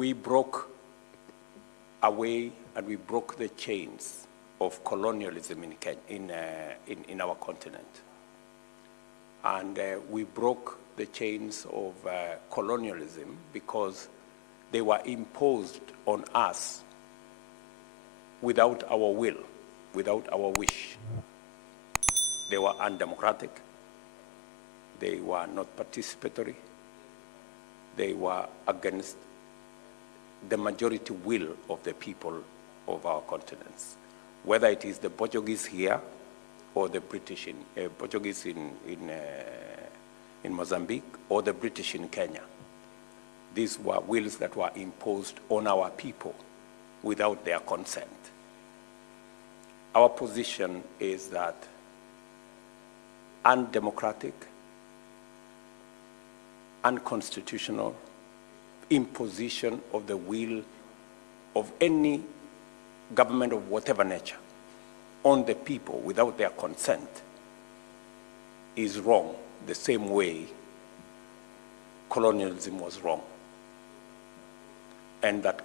We broke away and we broke the chains of colonialism in our continent. And we broke the chains of colonialism because they were imposed on us without our will, without our wish. They were undemocratic. They were not participatory. They were against the majority will of the people of our continents, whether it is the Portuguese here or the British Portuguese in Mozambique or the British in Kenya. These were wills that were imposed on our people without their consent. Our position is that undemocratic, unconstitutional imposition of the will of any government of whatever nature on the people without their consent is wrong, the same way colonialism was wrong. And that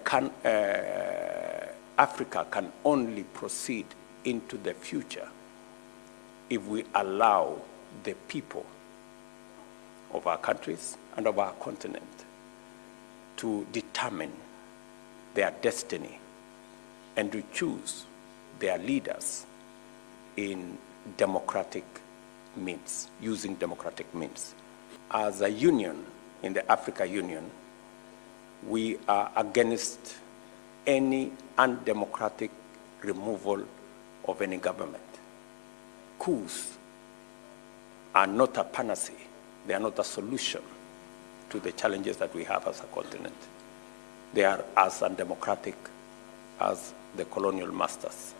Africa can only proceed into the future if we allow the people of our countries and of our continent to determine their destiny and to choose their leaders in democratic means, using democratic means. As a union, in the Africa Union, we are against any undemocratic removal of any government. Coups are not a panacea. They are not a solution to the challenges that we have as a continent. They are as undemocratic as the colonial masters.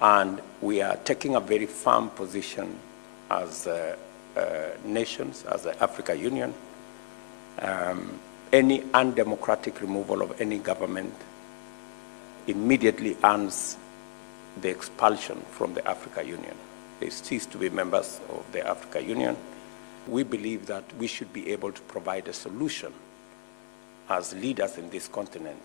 And we are taking a very firm position as nations, as the Africa Union. Any undemocratic removal of any government immediately earns the expulsion from the Africa Union. They cease to be members of the Africa Union. We believe that we should be able to provide a solution as leaders in this continent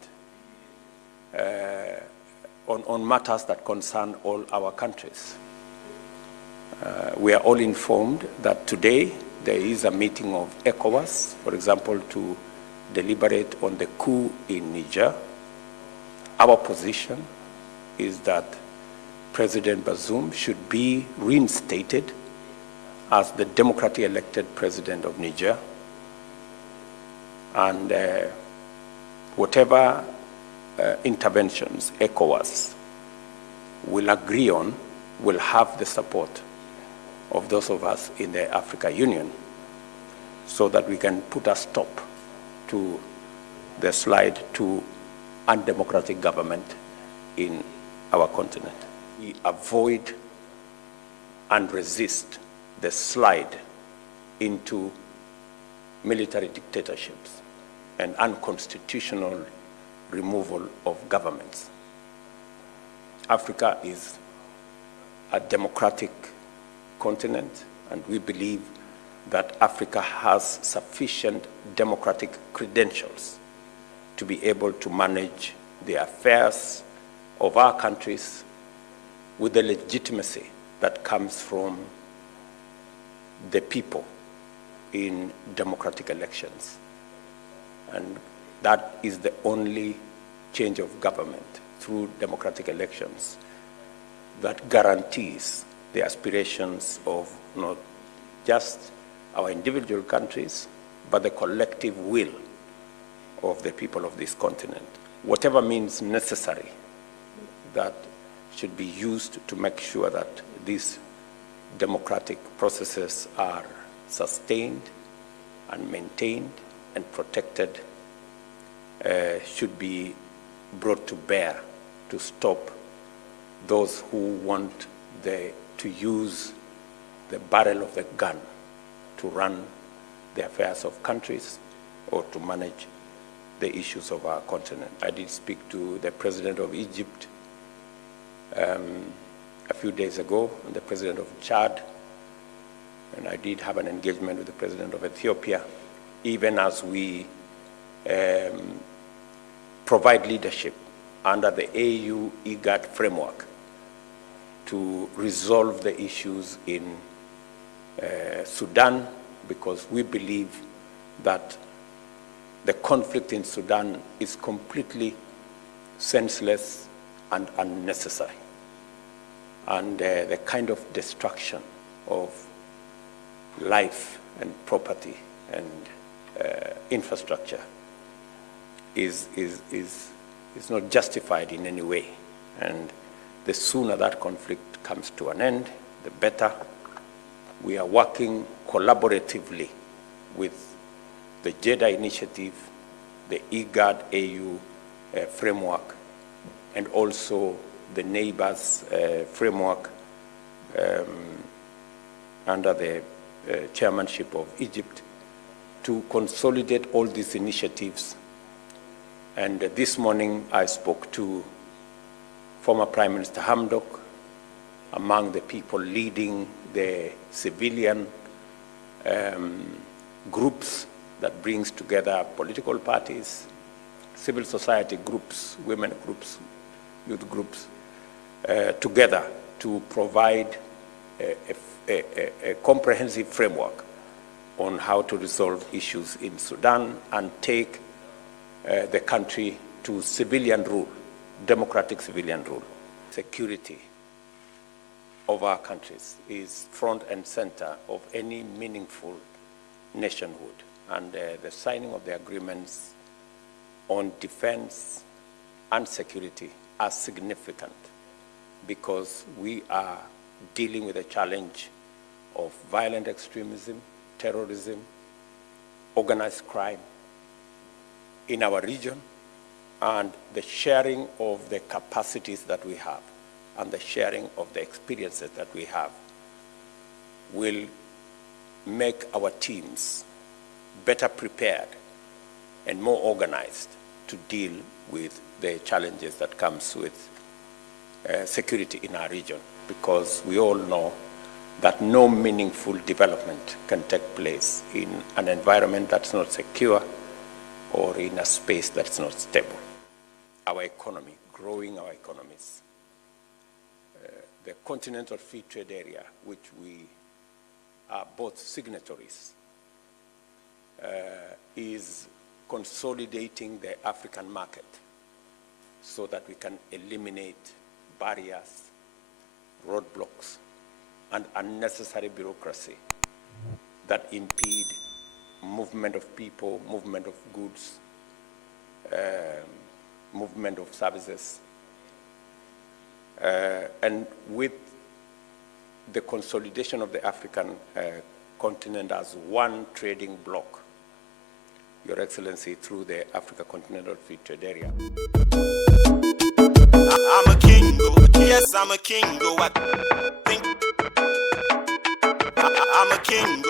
on matters that concern all our countries. We are all informed that today there is a meeting of ECOWAS, for example, to deliberate on the coup in Niger. Our position is that President Bazoum should be reinstated as the democratically elected president of Niger. And whatever interventions ECOWAS will agree on will have the support of those of us in the Africa Union so that we can put a stop to the slide to undemocratic government in our continent. We avoid and resist the slide into military dictatorships and unconstitutional removal of governments. Africa is a democratic continent, and we believe that Africa has sufficient democratic credentials to be able to manage the affairs of our countries with the legitimacy that comes from the people in democratic elections. And that is the only change of government through democratic elections that guarantees the aspirations of not just our individual countries, but the collective will of the people of this continent. Whatever means necessary that should be used to make sure that these democratic processes are sustained and maintained and protected should be brought to bear to stop those who want to use the barrel of the gun to run the affairs of countries or to manage the issues of our continent. I did speak to the president of Egypt a few days ago, and the president of Chad, and I did have an engagement with the president of Ethiopia, even as we provide leadership under the AU IGAD framework to resolve the issues in Sudan, because we believe that the conflict in Sudan is completely senseless and unnecessary. And the kind of destruction of life and property and infrastructure is not justified in any way. And the sooner that conflict comes to an end, the better. We are working collaboratively with the JEDA initiative, the IGAD AU framework, and also the neighbors framework under the chairmanship of Egypt, to consolidate all these initiatives. And this morning I spoke to former Prime Minister Hamdok, among the people leading the civilian groups that brings together political parties, civil society groups, women groups, youth groups, together to provide a comprehensive framework on how to resolve issues in Sudan and take the country to civilian rule, democratic civilian rule. Security of our countries is front and center of any meaningful nationhood. And the signing of the agreements on defense and security are significant, because we are dealing with a challenge of violent extremism, terrorism, organized crime in our region, and the sharing of the capacities that we have and the sharing of the experiences that we have will make our teams better prepared and more organized to deal with the challenges that comes with security in our region, because we all know that no meaningful development can take place in an environment that's not secure or in a space that's not stable. Our economy, growing our economies, the Continental Free Trade Area, which we are both signatories, is consolidating the African market so that we can eliminate barriers, roadblocks, and unnecessary bureaucracy that impede movement of people, movement of goods, movement of services. And with the consolidation of the African continent as one trading bloc, Your Excellency, through the Africa Continental Free Trade Area. I'm a king, yes, I'm a king, I'm a king,